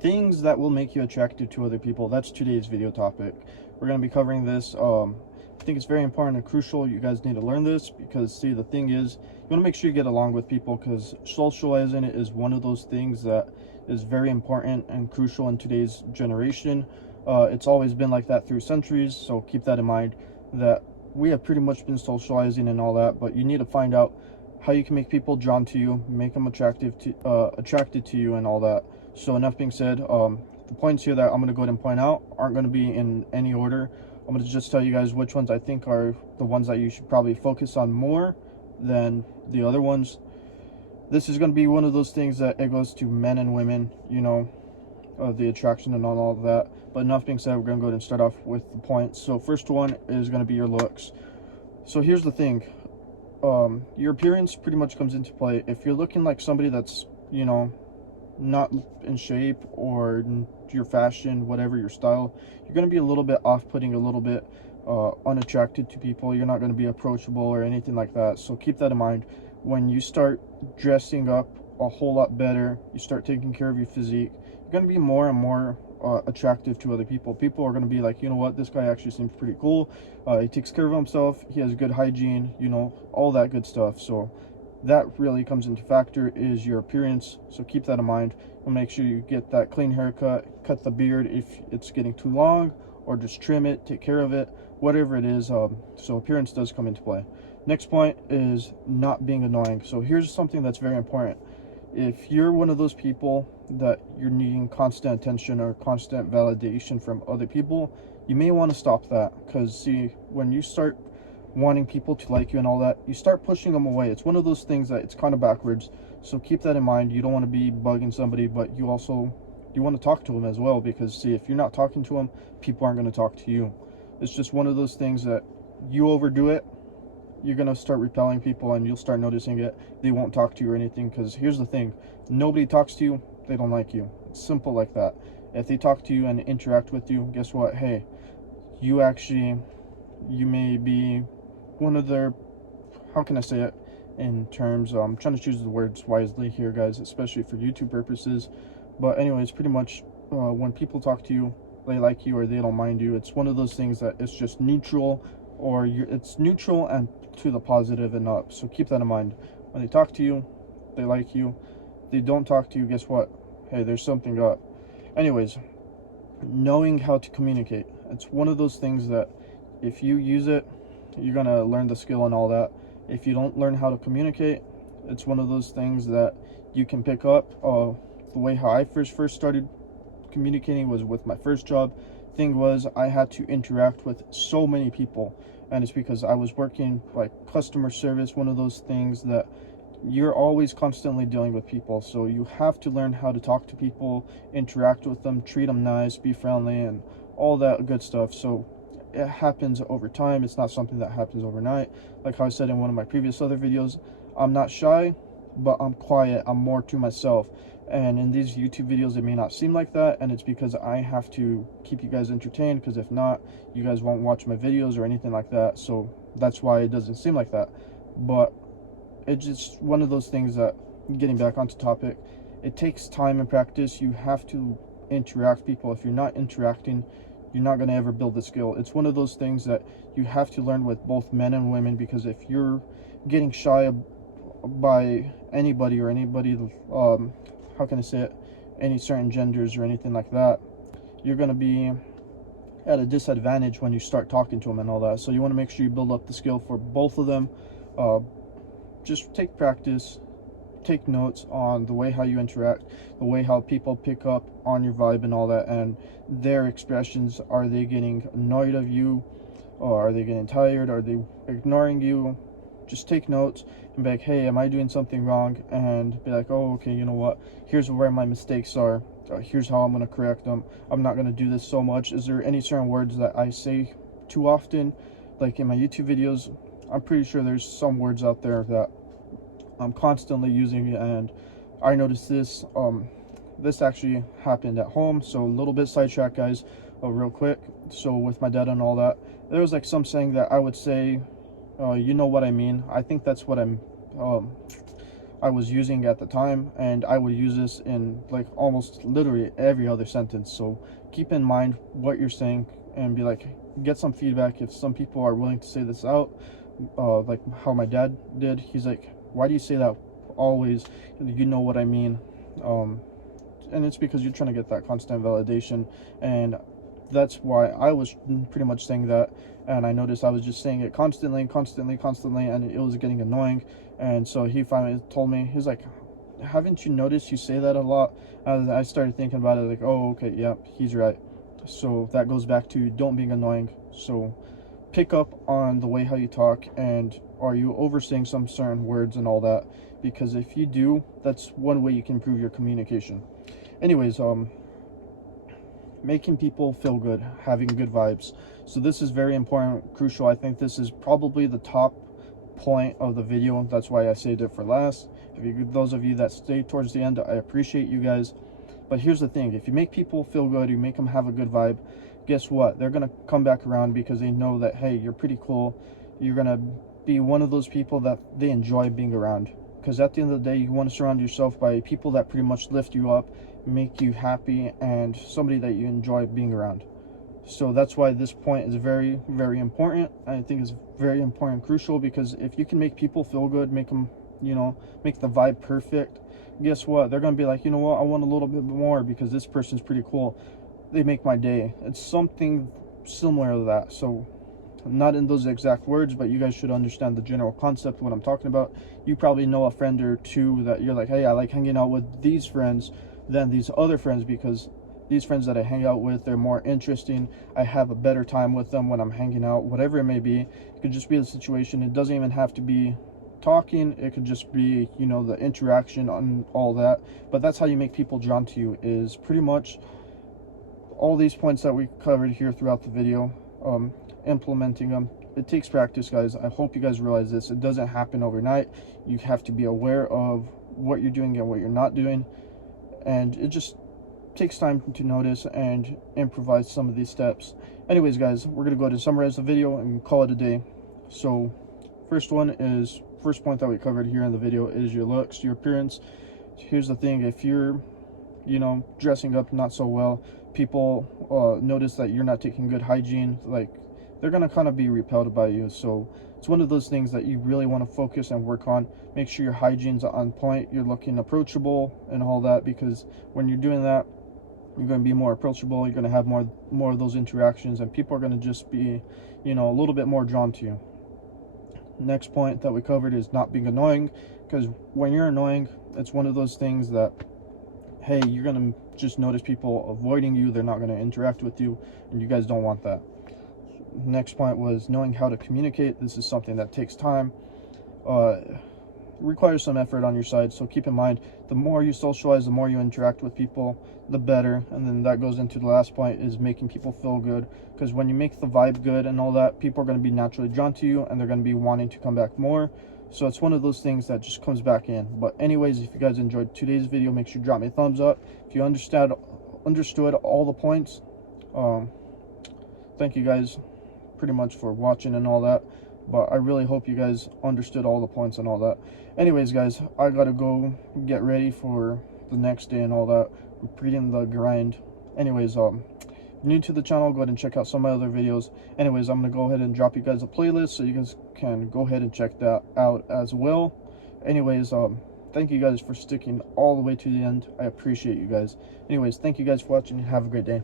Things that will make you attracted to other people. That's today's video topic. We're going to be covering this. I think it's very important and crucial. You guys need to learn this because, see, the thing is, you want to make sure you get along with people, because socializing is one of those things that is very important and crucial in today's generation. It's always been like that through centuries, so keep that in mind, that we have pretty much been socializing and all that, but you need to find out how you can make people drawn to you, make them attracted to you and all that. So enough being said, the points here that I'm going to go ahead and point out aren't going to be in any order. I'm going to just tell you guys which ones I think are the ones that you should probably focus on more than the other ones. This is going to be one of those things that it goes to men and women, you know, the attraction and all of that. But enough being said, we're going to go ahead and start off with the points. So first one is going to be your looks. So here's the thing. Your appearance pretty much comes into play. If you're looking like somebody that's, you know, not in shape, or your fashion, whatever your style, you're going to be a little bit off-putting, a little bit unattracted to people. You're not going to be approachable or anything like that. So keep that in mind. When you start dressing up a whole lot better, you start taking care of your physique, you're going to be more and more attractive to other people. People are going to be like, you know what, this guy actually seems pretty cool. He takes care of himself, he has good hygiene, you know, all that good stuff. So that really comes into factor, is your appearance. So keep that in mind, and make sure you get that clean haircut, cut the beard if it's getting too long, or just trim it, take care of it, whatever it is. So appearance does come into play. Next point is not being annoying. So here's something that's very important. If you're one of those people that you're needing constant attention or constant validation from other people, you may want to stop that, because see, when you start wanting people to like you and all that, you start pushing them away. It's one of those things that it's kind of backwards. So keep that in mind. You don't want to be bugging somebody, but you want to talk to them as well, because see, if you're not talking to them, people aren't going to talk to you. It's just one of those things that you overdo it, you're going to start repelling people, and you'll start noticing it. They won't talk to you or anything, because here's the thing, nobody talks to you, they don't like you. It's simple like that. If they talk to you and interact with you, guess what? Hey, you may be one of their, how can I say it in terms, I'm trying to choose the words wisely here, guys, especially for YouTube purposes. But anyways, pretty much when people talk to you, they like you or they don't mind you. It's one of those things that it's just neutral, or it's neutral and to the positive and up. So keep that in mind. When they talk to you, they like you. They don't talk to you, guess what? Hey, there's something up. Anyways, knowing how to communicate. It's one of those things that if you use it, you're gonna learn the skill and all that. If you don't learn how to communicate, it's one of those things that you can pick up. The way how I first started communicating was with my first job. Thing was, I had to interact with so many people, and it's because I was working like customer service, one of those things that you're always constantly dealing with people. So you have to learn how to talk to people, interact with them, treat them nice, be friendly, and all that good stuff. So it happens over time. It's not something that happens overnight. Like how I said in one of my previous other videos, I'm not shy, but I'm quiet. I'm more to myself. And in these YouTube videos, it may not seem like that, and it's because I have to keep you guys entertained, because if not, you guys won't watch my videos or anything like that. So that's why it doesn't seem like that. But it's just one of those things that, getting back onto topic, it takes time and practice. You have to interact with people. If you're not interacting, you're not going to ever build the skill. It's one of those things that you have to learn with both men and women, because if you're getting shy by anybody, or anybody, how can I say it, any certain genders or anything like that, you're going to be at a disadvantage when you start talking to them and all that. So you want to make sure you build up the skill for both of them. Just take practice, take notes on the way how you interact, the way how people pick up on your vibe and all that, and their expressions. Are they getting annoyed of you, or are they getting tired? Are they ignoring you? Just take notes and be like, hey, am I doing something wrong? And be like, oh, okay, you know what, here's where my mistakes are. Here's how I'm going to correct them. I'm not going to do this so much. Is there any certain words that I say too often? Like in my YouTube videos, I'm pretty sure there's some words out there that I'm constantly using, and I noticed this. This actually happened at home. So a little bit sidetrack, guys, real quick. So with my dad and all that, there was like some saying that I would say, you know what I mean. I think that's what I'm I was using at the time, and I would use this in like almost literally every other sentence. So keep in mind what you're saying and be like, get some feedback. If some people are willing to say this out, like how my dad did, he's like, why do you say that always? You know what I mean. And it's because you're trying to get that constant validation, and that's why I was pretty much saying that. And I noticed I was just saying it constantly, and it was getting annoying. And so he finally told me, he's like, haven't you noticed you say that a lot? And I started thinking about it, like, oh, okay, yeah, he's right. So that goes back to don't being annoying. So pick up on the way how you talk, and are you oversaying some certain words and all that, because if you do, that's one way you can improve your communication. Anyways, making people feel good, having good vibes. So this is very important, crucial. I think this is probably the top point of the video. That's why I saved it for last. Those of you that stay towards the end, I appreciate you guys. But here's the thing, if you make people feel good, you make them have a good vibe, guess what? They're gonna come back around because they know that, hey, you're pretty cool. You're gonna be one of those people that they enjoy being around. Because at the end of the day, you want to surround yourself by people that pretty much lift you up, make you happy, and somebody that you enjoy being around. So that's why this point is very, very important. I think it's very important, crucial, because if you can make people feel good, make them, make the vibe perfect, guess what? They're going to be like, you know what? I want a little bit more because this person's pretty cool. They make my day. It's something similar to that. So not in those exact words, but you guys should understand the general concept of what I'm talking about. You probably know a friend or two that you're like, hey, I like hanging out with these friends than these other friends, because these friends that I hang out with, they're more interesting. I have a better time with them when I'm hanging out, whatever it may be. It could just be the situation. It doesn't even have to be talking. It could just be, the interaction and all that. But that's how you make people drawn to you, is pretty much all these points that we covered here throughout the video. Implementing them. It takes practice, guys. I hope you guys realize this. It doesn't happen overnight. You have to be aware of what you're doing and what you're not doing. And it just takes time to notice and improvise some of these steps. Anyways, guys, we're going to go ahead and summarize the video and call it a day. So first point that we covered here in the video is your looks, your appearance. Here's the thing, if you're dressing up not so well, people notice that you're not taking good hygiene, like they're gonna kind of be repelled by you. So it's one of those things that you really want to focus and work on. Make sure your hygiene's on point, you're looking approachable and all that, because when you're doing that, you're going to be more approachable, you're going to have more of those interactions, and people are going to just be a little bit more drawn to you. Next point that we covered is not being annoying, because when you're annoying, it's one of those things that, hey, you're going to just notice people avoiding you, they're not going to interact with you, and you guys don't want that. Next point was knowing how to communicate. This is something that takes time, requires some effort on your side. So keep in mind, the more you socialize, the more you interact with people, the better. And then that goes into the last point, is making people feel good, because when you make the vibe good and all that, people are going to be naturally drawn to you, and they're going to be wanting to come back more. So it's one of those things that just comes back in. But anyways, if you guys enjoyed today's video, make sure you drop me a thumbs up. If you understood all the points, thank you guys pretty much for watching and all that. But I really hope you guys understood all the points and all that. Anyways, guys, I gotta go get ready for the next day and all that. Repeating the grind. Anyways, if you're new to the channel, go ahead and check out some of my other videos. Anyways, I'm gonna go ahead and drop you guys a playlist so you guys can go ahead and check that out as well. Anyways, thank you guys for sticking all the way to the end. I appreciate you guys. Anyways, thank you guys for watching. Have a great day.